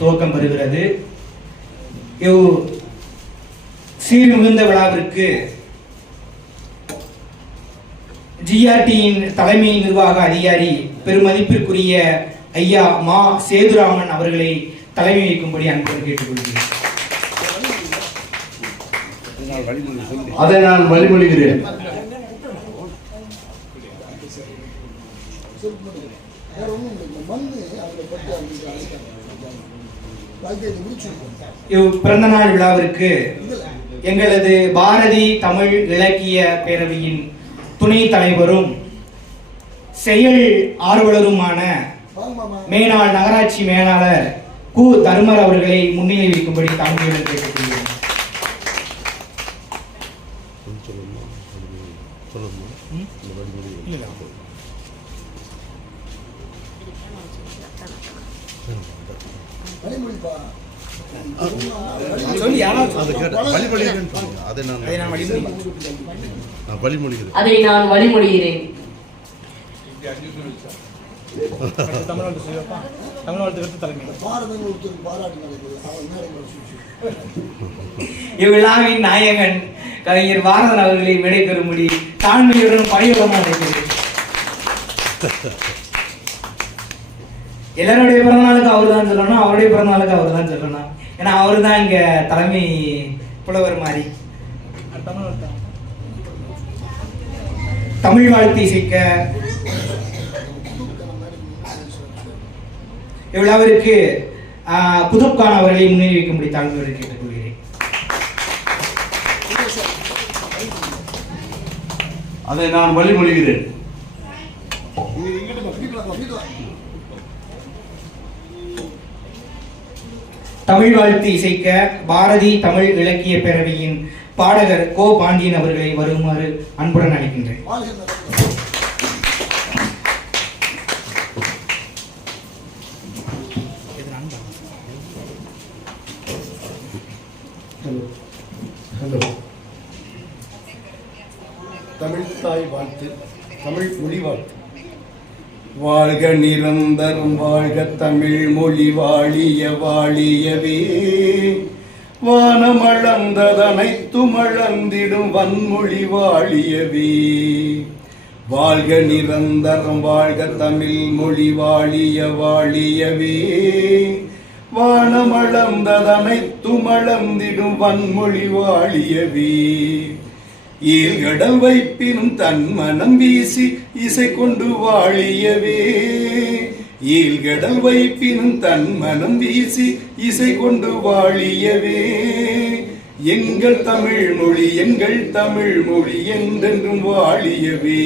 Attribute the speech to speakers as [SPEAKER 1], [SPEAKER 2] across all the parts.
[SPEAKER 1] துவக்கம் பெறுகிறது. இவ் சீர் மிகுந்த விழாவிற்கு ஜிஆர்டியின் தலைமை நிர்வாக அதிகாரி பெருமதிப்பிற்குரிய ஐயா மா சேதுராமன் அவர்களை தலைமை வைக்கும்படி அன்புடன் கேட்டுக்கொள்கிறேன்.
[SPEAKER 2] அதை நான் வழிமொழிகிறேன்
[SPEAKER 3] வேற ஒண்ணும் இல்லை இந்த மண்ணு அதில் பட்டு அந்த பிறந்த
[SPEAKER 1] நாள் பிறந்தநாள் விழாவிற்கு எங்களது பாரதி தமிழ் இலக்கிய பேரவையின் துணை தலைவரும் செயல் ஆர்வலருமான மேனாள் நகராட்சி மேலாளர் கு தர்மர் அவர்களை முன்னிலை வைக்கும்படி தாழ்மையுடன் கேட்டுக்கொள்கிறேன்
[SPEAKER 3] வழிமொழிப்பா
[SPEAKER 1] சொல்லி யாராவது
[SPEAKER 2] அதை கேட்ட வழிமொழிகிறேன்னு சொல்லுங்க அதை நான்
[SPEAKER 1] அதை நான் வழிமொழி
[SPEAKER 2] நான் வழிமொழிகிறேன்
[SPEAKER 4] அதை நான் வழிமொழிகிறேன்
[SPEAKER 3] பாரதங்கள் ஒருத்தருக்கு பாராட்டு நடக்குது அவன் மேலே சொல்லிச்சு
[SPEAKER 1] இவ்விழாவின் நாயகன் கவிஞர் பாரதன் அவர்களை விடைபெறும்படி தாழ்மையுடன் பணியுடன் அழைக்கிறேன். எல்லாருடைய பிறந்தநாளுக்கு அவர் தான் சொல்லணும் அவருடைய பிறந்தநாளுக்கு அவர் தான் சொல்லணும். ஏன்னா அவர் தான் இங்க தலைமை புலவர் மாதிரி. தமிழ் வாழ்த்து இசைக்க. இவ்விழாவிற்கு ஆஹ், அவர்களை அவர்களை முன்னிலை வைக்கும்படி தாழ்மையோடு கேட்டுக்கொள்கிறேன்.
[SPEAKER 2] அதை நான் வழிமொழிகிறேன்.
[SPEAKER 1] தமிழ் வாழ்த்து இசைக்க பாரதி தமிழ் இலக்கிய பேரவையின் பாடகர் கோ பாண்டியன் அவர்களை வருமாறு அன்புடன் அழைக்கின்றேன்.
[SPEAKER 5] ஹலோ தமிழ் தாய் வாழ்த்து தமிழ் மொழி வாழ்த்து. வாழ்க நிரந்தரம் வாழ்க தமிழ் மொழி வாழிய வாழியவே. வானமளந்ததனைத்தும் அளந்திடும் வன்மொழி வாழியவே. வாழ்க நிரந்தரம் வாழ்க தமிழ் மொழி வாழிய வாழியவே. வானமளந்ததனைத்தும் அளந்திடும் வன்மொழி வாழியவே. ஈழ்கடல் வைப்பினும் தன் மனம் வீசி இசை கொண்டு வாழியவே. ஈழ்கடல் வைப்பினும் தன் மனம் வீசி இசை கொண்டு வாழியவே. எங்கள் தமிழ் மொழி எங்கள் தமிழ் மொழி என்றென்றும் வாழியவே.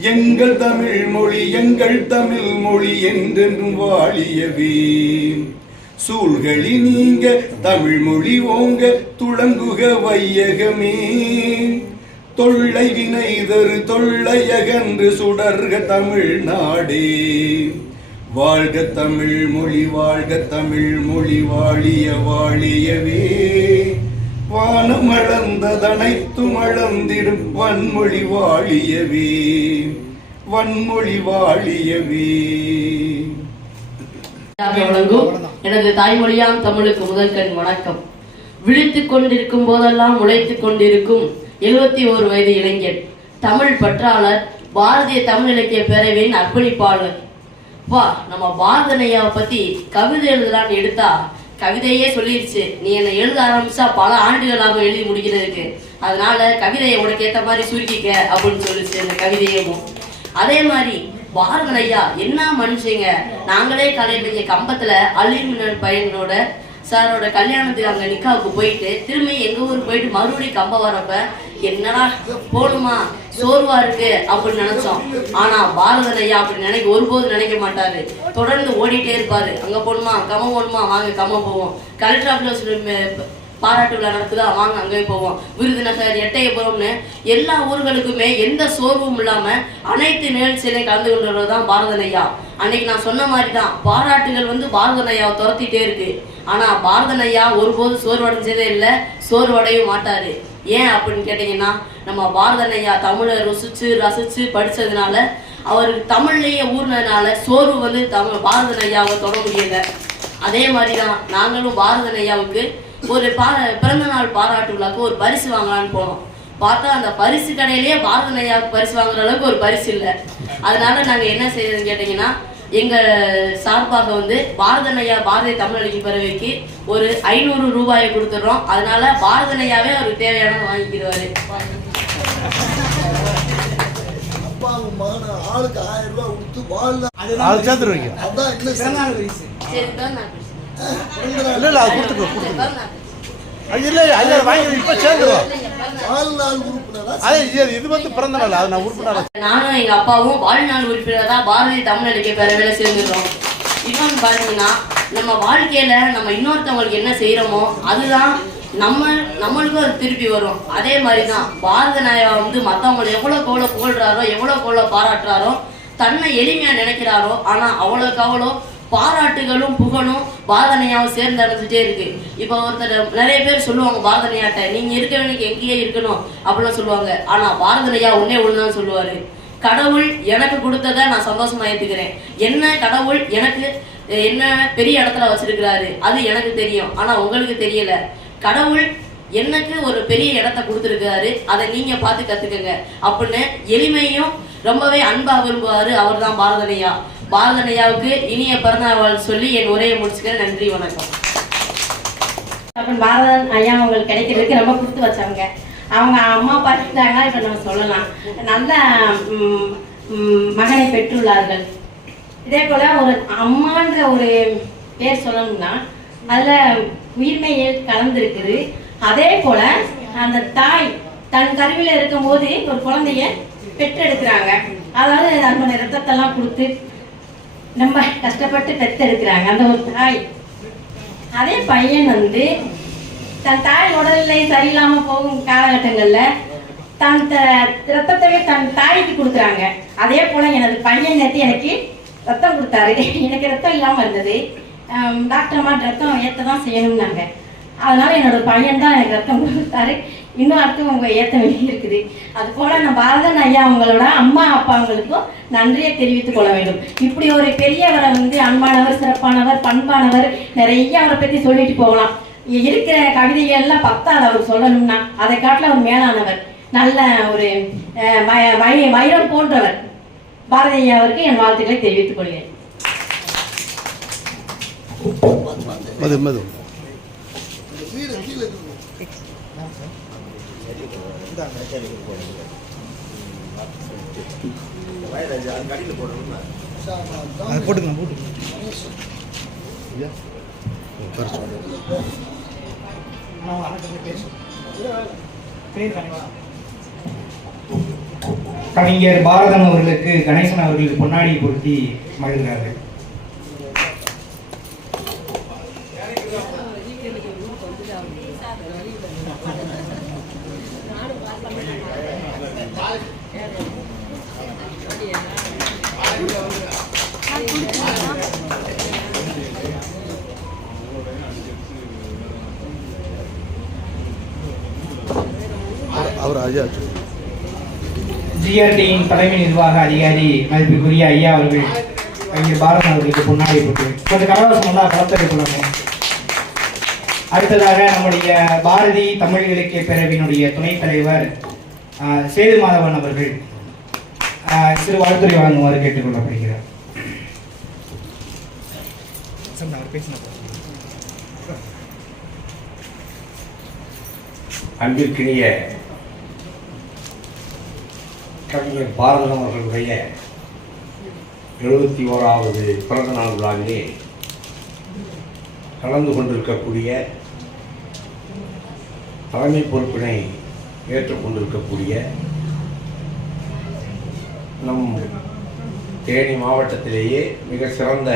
[SPEAKER 5] எங்கள் தமிழ் மொழி எங்கள் தமிழ் மொழி என்றென்றும் வாழியவே. சூழ்களி நீங்க தமிழ் மொழி ஓங்க துளங்குக வையகமே. தொல்லை வினைதரு தொல்லையகன்று சுடர்க தமிழ் நாடே வாழ்க தமிழ் மொழி வாழ்க தமிழ் மொழி வாழிய வாழியவே. வானம் அளந்ததனைத்தும் அளந்திடும் வன்மொழி வாழியவே. வன்மொழி வாழியவே.
[SPEAKER 4] வழங்கும். எனது தாய்மொழியாம் தமிழுக்கு முதற்கண் வணக்கம். விழித்துக் கொண்டிருக்கும் போதெல்லாம் உழைத்துக் கொண்டிருக்கும் எழுபத்தி ஓரு வயது இளைஞன் தமிழ் பற்றாளர் பாரதிய தமிழ் இலக்கிய பேரவையின் அர்ப்பணிப்பாளர். வா நம்ம பாரதனையாவை பத்தி கவிதை எழுதலான்னு எடுத்தா கவிதையே சொல்லிருச்சு. நீ என்னை எழுத ஆரம்பிச்சா பல ஆண்டுகளாக எழுதி முடிக்கிறதுக்கு. அதனால கவிதையை உனக்கு ஏற்ற மாதிரி சுருக்கிக்க அப்படின்னு சொல்லிச்சு அந்த கவிதையும் அதே மாதிரி பாரதன் ஐயா என்ன மனுஷங்க? நாங்களே காலையில இங்க கம்பத்துல அலிமினல் பையனோட சாரோட கல்யாணத்துக்கு அங்க நிக்காவுக்கு போயிட்டு திரும்பி எங்க ஊர் போயிட்டு மறுபடியும் கம்பம் வரப்ப என்னடா போகணுமா சோர்வா இருக்கு அப்படின்னு நினைச்சோம். ஆனா பாரதன் ஐயா அப்படி நினைக்க ஒருபோதும் நினைக்க மாட்டாரு. தொடர்ந்து ஓடிட்டே இருப்பாரு. அங்க போகணுமா கம்மம் போகணுமா வாங்க கம்ம போவோம். கலெக்டர் ஆஃபீஸ் பாராட்டு விழா நடக்குதா வாங்க அங்கே போவோம். விருதுநகர் எட்டயபுரம்னு எல்லா ஊர்களுக்குமே எந்த சோர்வும் இல்லாமல் அனைத்து நிகழ்ச்சியிலையும் கலந்து கொண்டு தான் பாரதன் ஐயா. அன்னைக்கு நான் சொன்ன மாதிரி தான் பாராட்டுகள் வந்து பாரதன் ஐயாவை துரத்திட்டே இருக்கு. ஆனால் பாரதன் ஐயா ஒருபோதும் சோர்வடைஞ்சதே இல்லை சோர்வடையும் மாட்டாரு. ஏன் அப்படின்னு கேட்டிங்கன்னா நம்ம பாரதன் ஐயா தமிழை ருசிச்சு ரசிச்சு படித்ததுனால அவர் தமிழ்லேயே ஊர்னதுனால சோர்வு வந்து தமிழ் பாரதன் ஐயாவை முடியலை அதே மாதிரி தான் நாங்களும் பாரதன் ஐயாவுக்கு ஒரு பா பிறந்த நாள் பாராட்டு விழாக்கு ஒரு பரிசு வாங்கலாம்னு போனோம். பார்த்தா அந்த பரிசு கடையிலேயே பாரதன் ஐயாவுக்கு பரிசு வாங்குற அளவுக்கு ஒரு பரிசு இல்லை. அதனால நாங்கள் என்ன செய்யறதுன்னு கேட்டிங்கன்னா எங்க சார்பாக வந்து பாரதன் ஐயா பாரதிய தமிழ் அழகி பேரவைக்கு ஒரு ஐநூறு ரூபாயை கொடுத்துட்றோம். அதனால பாரதன் ஐயாவே அவருக்கு தேவையானதை வாங்கிக்கிடுவாரு.
[SPEAKER 3] ஆளுக்கு ஆயிரம் ரூபாய் கொடுத்து
[SPEAKER 2] சேர்த்துருவீங்க.
[SPEAKER 3] அதான் என்ன
[SPEAKER 2] இல்லை இல்லை அது கொடுத்துக்கோ கொடுத்துக்கோ. அது இல்லை இல்லை வாங்கி இப்போ இது- வந்து பிறந்த நாள் அது நான் உறுப்பினர்.
[SPEAKER 4] நானும் எங்க அப்பாவும் வாழ்நாள் உறுப்பினரா பாரதிய தமிழ் நடிக்க பேரவையில சேர்ந்துடுறோம் இன்னொன்று பாத்தீங்கன்னா நம்ம வாழ்க்கையில நம்ம இன்னொருத்தவங்களுக்கு என்ன செய்யறோமோ அதுதான் நம்ம நம்மளுக்கும் அது திருப்பி வரும். அதே மாதிரி தான் பாரத நாயகா வந்து மற்றவங்களை எவ்வளோ புகழ்றாரோ எவ்வளோக்கு எவ்வளோ பாராட்டுறாரோ தன்னை எளிமையா நினைக்கிறாரோ ஆனா அவ்வளோக்கு அவ்வளோ பாராட்டுகளும் புகழும் பாரதனையாவும் சேர்ந்து அடைஞ்சிட்டே இருக்கு. இப்போ ஒருத்தர் நிறைய பேர் சொல்லுவாங்க பாரதனையாட்ட நீங்க இருக்க வேண்டிய எங்கேயே இருக்கணும் அப்படிலாம் சொல்லுவாங்க. ஆனா பாரதனையா ஒன்னே ஒண்ணுதான் சொல்லுவாரு. கடவுள் எனக்கு கொடுத்ததை நான் சந்தோஷமா ஏத்துக்கிறேன். என்ன கடவுள் எனக்கு என்ன பெரிய இடத்துல வச்சிருக்கிறாரு அது எனக்கு தெரியும். ஆனா உங்களுக்கு தெரியல. கடவுள் எனக்கு ஒரு பெரிய இடத்த கொடுத்துருக்காரு அதை நீங்க பார்த்து கத்துக்கங்க. அப்படின்னு எளிமையும் ரொம்பவே அன்பா விரும்புவாரு அவர் தான் பாரதனையா. பாரதனையாவுக்கு இனிய பிறந்தநாள் சொல்லி என் உரையை முடிச்சுக்கிறேன் நன்றி வணக்கம்.
[SPEAKER 6] அப்புறம் பாரதன் ஐயா அவங்களுக்கு கிடைக்கிறதுக்கு ரொம்ப கொடுத்து வச்சவங்க. அவங்க அம்மா அப்பா இப்போ நம்ம சொல்லலாம். நல்ல மகனை பெற்றுள்ளார்கள். இதே போல ஒரு அம்மான்ற ஒரு பேர் சொல்லணும்னா அதில் உயிர்மையில் கலந்துருக்குது. அதே போல அந்த தாய் தன் கருவில இருக்கும்போது ஒரு குழந்தைய பெற்றெடுக்கிறாங்க. அதாவது அதனோட ரத்தத்தெல்லாம் கொடுத்து ரொம்ப கஷ்டப்பட்டு பெற்றெடுக்கிறாங்க அந்த ஒரு தாய். அதே பையன் வந்து தன் தாய் உடல்நிலை சரியில்லாம போகும் காலகட்டங்கள்ல தன் த- ரத்தத்தவே தன் தாய்க்கு கொடுக்குறாங்க. அதே போல எனது பையன் நேற்று எனக்கு ரத்தம் கொடுத்தாரு. எனக்கு ரத்தம் இல்லாமல் இருந்தது. டாக்டர் அம்மா ரத்தம் ஏற்ற தான் செய்யணும்னாங்க. அதனால என்னோட பையன் தான் எனக்கு ரத்தம் கொடுத்தாரு. இன்னும் அடுத்து உங்க ஏற்ற வேண்டி இருக்குது. அது போல நான் பாரதன் ஐயா அவங்களோட அம்மா அப்பாங்களுக்கும் நன்றியை தெரிவித்துக் கொள்ள வேண்டும். இப்படி ஒரு பெரியவரை வந்து அன்பானவர் சிறப்பானவர் பண்பானவர் நிறைய அவரை பத்தி சொல்லிட்டு போகலாம். இருக்கிற கவிதைகள் எல்லாம் பத்தாது அவர் சொல்லணும்னா. அதை காட்டில அவர் மேலானவர். நல்ல ஒரு அஹ், வய- வைரம் போன்றவர். பாரதி ஐயா அவருக்கு என் வாழ்த்துக்களை தெரிவித்துக் கொள்கிறேன்.
[SPEAKER 2] மது மது.
[SPEAKER 3] இந்த வீடு கீழே இருக்குது
[SPEAKER 1] அது போட்டுக்கலாம் போட்டுக்கலாம் ஆனால் அவங்க பேசும் பேர் கவிஞர் பாரதன் அவர்களுக்கு கணேசன் அவர்கள் பொன்னாடி பொருத்தி மகிழ்கிறார்கள்.
[SPEAKER 2] ஐயா
[SPEAKER 1] ஜிஆர்டியின் தலைமை நிர்வாக அதிகாரி மதிப்புக்குரிய ஐயா அவர்கள் கவிஞர் பாரதன் அவர்களுக்கு பொன்னாடி போட்டு கொஞ்சம் கலவசம் நல்லா கலத்தெடுக்கலாமே அடுத்ததாக நம்முடைய பாரதி தமிழ் இலக்கிய பேரவையினுடைய துணைத் தலைவர் சேது மாதவன் அவர்கள் சிறு வாழ்த்துறை வழங்குமாறு கேட்டுக்கொள்ளப்படுகிறார்.
[SPEAKER 7] அன்பிற்கினிய கவிஞர் பாரதம் அவர்களுடைய எழுபத்தி ஓராவது பிறந்த நாள் விழாவிலே கலந்து கொண்டிருக்கக்கூடிய தலைமை பொறுப்பினை ஏற்றுக்கொண்டிருக்கக்கூடிய நம் தேனி மாவட்டத்திலேயே மிக சிறந்த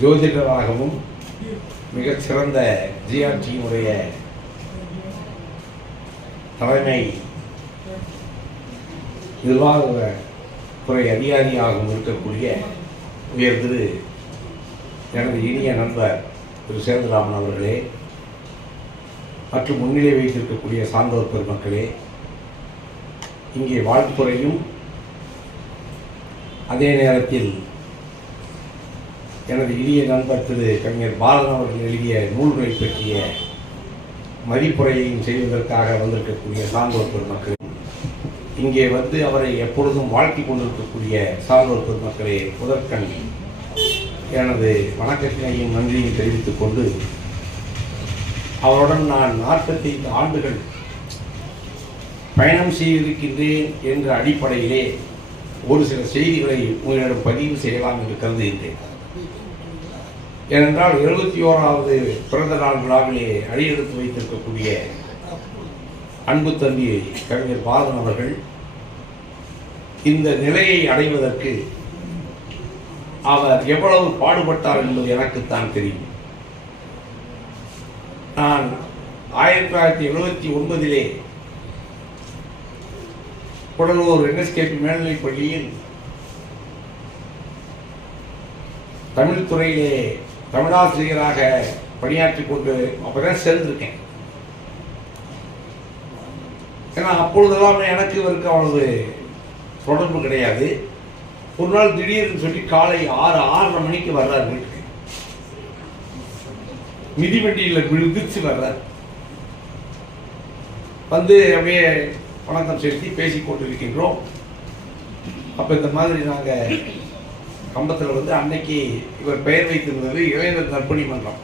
[SPEAKER 7] ஜோதிடராகவும் மிக சிறந்த ஜிஆர்டியினுடைய தலைமை நிர்வாக துறை அதிகாரியாகவும் இருக்கக்கூடிய உயர் திரு எனது இனிய நண்பர் திரு சேந்தராமன் அவர்களே மற்றும் முன்னிலை வைத்திருக்கக்கூடிய சான்றோர் பெருமக்களே இங்கே வாழ்த்துறையும் அதே நேரத்தில் எனது இனிய நண்பர் திரு கவிஞர் பாலன் அவர்கள் எழுதிய நூல்களை பற்றிய மதிப்புரையையும் செய்வதற்காக வந்திருக்கக்கூடிய சான்றோர் பெருமக்கள். இங்கே வந்து அவரை எப்பொழுதும் வாழ்த்தி கொண்டிருக்கக்கூடிய சான்றோர் பெருமக்களே முதற்கண் எனது வணக்கத்தினையும் நன்றியும் தெரிவித்துக் கொண்டு அவருடன் நான் நாற்பத்தைந்து ஆண்டுகள் பயணம் செய்திருக்கின்றேன் என்ற அடிப்படையிலே ஒரு சில செய்திகளை உங்களிடம் பதிவு செய்யலாம் என்று கருதுகின்றேன். ஏனென்றால் எழுபத்தி ஓராவது பிறந்த நாள் விழாவிலே அடியெடுத்து வைத்திருக்கக்கூடிய அன்பு தம்பி கவிஞர் பாலன் அவர்கள் இந்த நிலையை அடைவதற்கு அவர் எவ்வளவு பாடுபட்டார் என்பது எனக்குத்தான் தெரியும். நான் ஆயிரத்தி தொள்ளாயிரத்தி எழுபத்தி ஒன்பதிலே புடலூர் என்எஸ்கேபி மேல்நிலைப் பள்ளியில் தமிழ் துறையிலே தமிழாசிரியராக பணியாற்றிக் கொண்டு அப்பதான் சேர்ந்திருக்கேன். ஏன்னா அப்பொழுதெல்லாம் எனக்கு இவருக்கு அவ்வளவு தொடர்பு கிடையாது. ஒரு நாள் திடீர்னு சொல்லி காலை ஆறு ஆறரை மணிக்கு வர்றார் வீட்டுக்கு. மிதிவண்டியில் விழுந்துச்சு வர்றார். வந்து அப்படியே வணக்கம் செலுத்தி பேசி கொண்டிருக்கின்றோம். அப்போ இந்த மாதிரி நாங்கள் கம்பத்தில் வந்து அன்னைக்கு இவர் பெயர் வைத்திருந்தது இளைஞர் கர்ப்பிணி மன்றம்.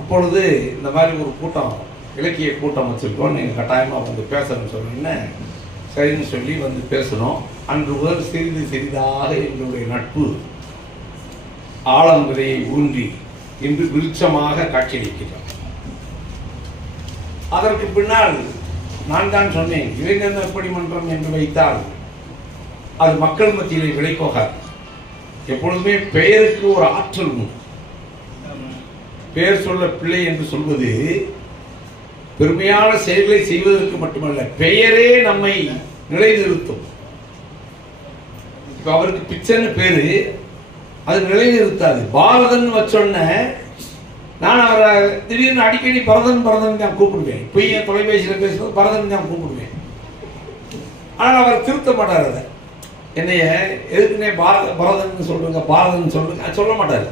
[SPEAKER 7] அப்பொழுது இந்த மாதிரி ஒரு கூட்டம் இலக்கிய கூட்டம் வச்சுருக்கோம். நீங்கள் கட்டாயமாக வந்து பேசணும்னு சொன்னீங்கன்னா சரின்னு சொல்லி வந்து பேசணும். அன்று முதல் சிறிது சிறிதாக எங்களுடைய நட்பு ஆழம் விதையை ஊன்றி இன்று விருட்சமாக காட்சியளிக்கிறோம் அதற்கு பின்னால் நான் தான் சொன்னேன் இளைஞர் நற்பணி மன்றம் என்று வைத்தால் அது மக்கள் மத்தியிலே விலை போகாது. எப்பொழுதுமே பெயருக்கு ஒரு ஆற்றல் உண்டு. பெயர் சொல்ல பிள்ளை என்று சொல்வது பெருமையான செயல்களை செய்வதற்கு மட்டுமல்ல பெயரே நம்மை நிலைநிறுத்தும். இப்ப அவருக்கு பிச்சைன்னு பேரு அது நிலைநிறுத்தாது. பாரதன் வச்சோன்ன நான் அவரை திடீர்னு அடிக்கடி பரதன் பரதன் தான் கூப்பிடுவேன். இப்போ என் தொலைபேசியில் பேசும்போது பரதன் தான் கூப்பிடுவேன். ஆனால் அவர் திருத்த மாட்டார் அதை. என்னைய எதுக்குன்னே பாரத பரதன் சொல்லுங்க பாரதன் சொல்லுங்க சொல்ல மாட்டார்.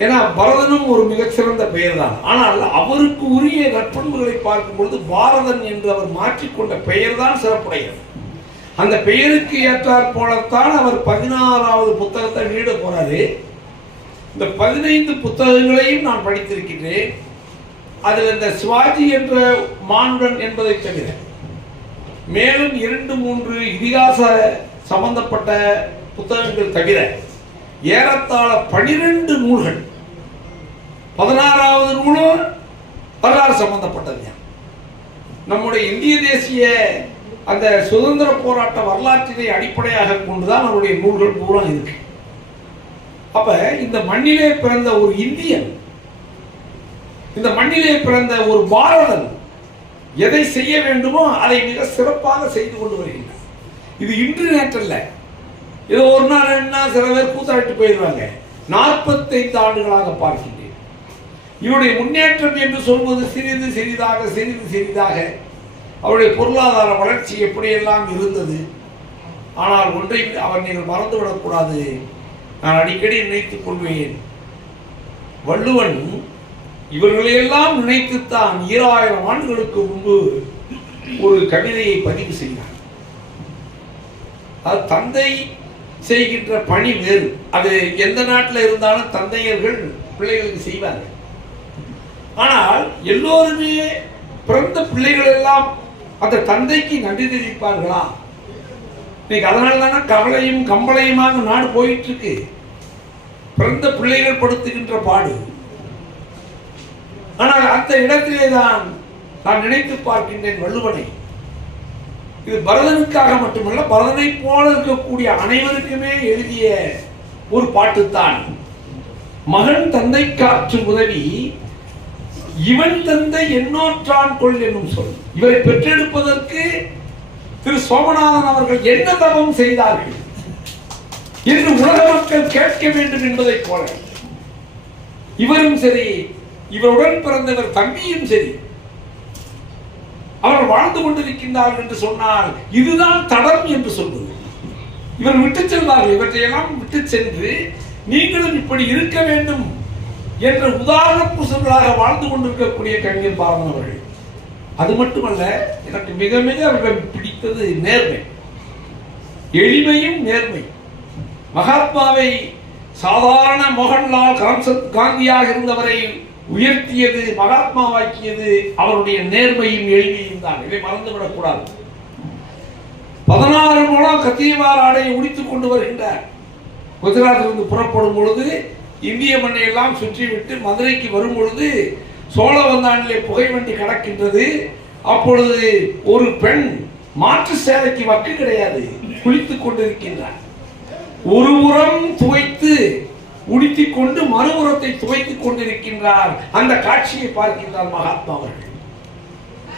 [SPEAKER 7] ஏன்னா பரதனும் ஒரு மிகச்சிறந்த பெயர் தான் ஆனால் அவருக்கு உரிய நற்பண்புகளை பார்க்கும் பொழுது பாரதன் என்று அவர் மாற்றிக்கொண்ட பெயர் தான் சிறப்புடையது. அந்த பெயருக்கு ஏற்றாற் போலத்தான் அவர் பதினாறாவது புத்தகத்தை வெளியிட போறாரு. இந்த பதினைந்து புத்தகங்களையும் நான் படித்திருக்கின்றேன். அதில் இந்த சிவாஜி என்ற மானுடன் என்பதை தவிர மேலும் இரண்டு மூன்று இதிகாச சம்பந்தப்பட்ட புத்தகங்கள் தவிர ஏறத்தாழ பனிரெண்டு நூல்கள். பதினாறாவது நூலும் வரலாறு சம்பந்தப்பட்டது. நம்முடைய இந்திய தேசிய அந்த சுதந்திர போராட்ட வரலாற்றினை அடிப்படையாக கொண்டுதான் அவருடைய நூல்கள் பூரா இருக்கு. அப்ப இந்த மண்ணிலே பிறந்த ஒரு இந்தியன் இந்த மண்ணிலே பிறந்த ஒரு பாரதன் எதை செய்ய வேண்டுமோ அதை மிக சிறப்பாக செய்து கொண்டு வருகின்றார் இது இன்று நேற்றல்ல இது ஒரு நாள் ரெண்டு நாள் சில பேர் கூத்தாட்டு போயிடுவாங்க. நாற்பத்தைந்து ஆண்டுகளாக பார்க்கின்றேன். இவருடைய முன்னேற்றம் என்று சொல்வது சிறிது சிறிதாக சிறிது சிறிதாக. அவருடைய பொருளாதார வளர்ச்சி எப்படியெல்லாம் இருந்தது? ஆனால் ஒன்றை அவர் நீங்கள் மறந்துவிடக்கூடாது நான் அடிக்கடி நினைத்துக் கொள்வேன். வள்ளுவன் இவர்களையெல்லாம் நினைத்துத்தான் ஈராயிரம் ஆண்டுகளுக்கு முன்பு ஒரு கவிதையை பதிவு செய்தார். அது தந்தை செய்கின்ற பணி வேறு. அது எந்த நாட்டில் இருந்தாலும் தந்தையர்கள் பிள்ளைகளுக்கு செய்வார்கள். ஆனால் எல்லோருமே பிறந்த பிள்ளைகள் எல்லாம் அந்த தந்தைக்கு நன்றி தெரிவிப்பார்களா? இன்னைக்கு அதனால தானே கவலையும் கம்பளையுமாக நாடு போயிட்டு இருக்கு பிறந்த பிள்ளைகள் படுத்துகின்ற பாடு. ஆனால் அந்த இடத்திலே தான் நான் நினைத்து பார்க்கின்றேன் வள்ளுவனை. இது பரதனுக்காக மட்டுமல்ல பரதனை போல இருக்கக்கூடிய அனைவருக்குமே எழுதிய ஒரு பாட்டுத்தான். மகன் தந்தை காற்று உதவி இவன் தந்தை எண்ணோற்றான் கொள் என்னும் சொல். இவரை பெற்றெடுப்பதற்கு திரு சோமநாதன் அவர்கள் என்ன தவம் செய்தார்கள்? என்று உலக மக்கள் கேட்க வேண்டும் என்பதைப் போல. இவரும் சரி இவருடன் பிறந்தவர் தம்பியும் சரி அவர் வாழ்ந்து கொண்டிருக்கின்றார்கள் என்று சொன்னால் இதுதான் தடம் என்று சொல்வது. இவர் விட்டு செல்வார்கள். இவற்றையெல்லாம் விட்டு சென்று நீங்களும் இப்படி இருக்க வேண்டும் என்ற உதாரண புருஷர்களாக வாழ்ந்து கொண்டிருக்கக்கூடிய கவிஞர் பாரதன் அவர்கள். அது மட்டுமல்ல எனக்கு மிக மிக அவர்கள் பிடித்தது நேர்மை. எளிமையும் நேர்மை. மகாத்மாவை சாதாரண மோகன்லால் கரம்சந்த் காந்தியாக இருந்தவரை உயர்த்தியது மகாத்மாவாக்கியது அவருடைய நேர்மையும் எளிமையும் தான். இதை மறந்துவிடக் கூடாது பதினாறு மூலம் கத்தியவார் ஆடையை உடித்துக் கொண்டு வருகின்றார். குஜராத்திலிருந்து புறப்படும் பொழுது இந்திய மண்ணை எல்லாம் சுற்றிவிட்டு மதுரைக்கு வரும் பொழுது சோழவந்தானிலே புகை வண்டி கடக்கின்றது. அப்பொழுது ஒரு பெண் மாற்று சேலைக்கு வக்கு கிடையாது. குளித்துக் கொண்டிருக்கின்றார். ஒரு உரம் துவைத்து உடுத்திக் கொண்டு மறுபுறத்தை துவைத்துக் கொண்டிருக்கின்றார். அந்த காட்சியை பார்க்கின்றார் மகாத்மா அவர்கள்.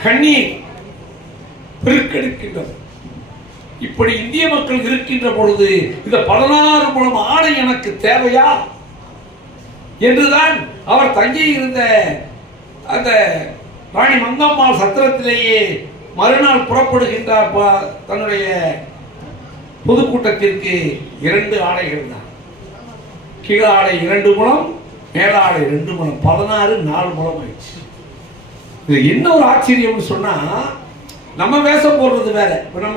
[SPEAKER 7] கண்ணீர் பெருக்கெடுக்கின்றது. இப்படி இந்திய மக்கள் இருக்கின்ற பொழுது இந்த பதினாறு மூலம் ஆணை எனக்கு தேவையா? என்றுதான் அவர் தங்கி இருந்த அந்த ராணி மங்கம்மாள் சத்திரத்திலேயே மறுநாள் புறப்படுகின்றார் தன்னுடைய பொதுக்கூட்டத்திற்கு இரண்டு ஆடைகள் தான். கீழாடை இரண்டு முழம் மேலாடை ரெண்டு முழம். பதினாறு நாலு முழம் ஆயிடுச்சு. இது என்ன ஒரு ஆச்சரியம்னு சொன்னா நம்ம வேஷம் போடுறது வேற. இப்போ நம்ம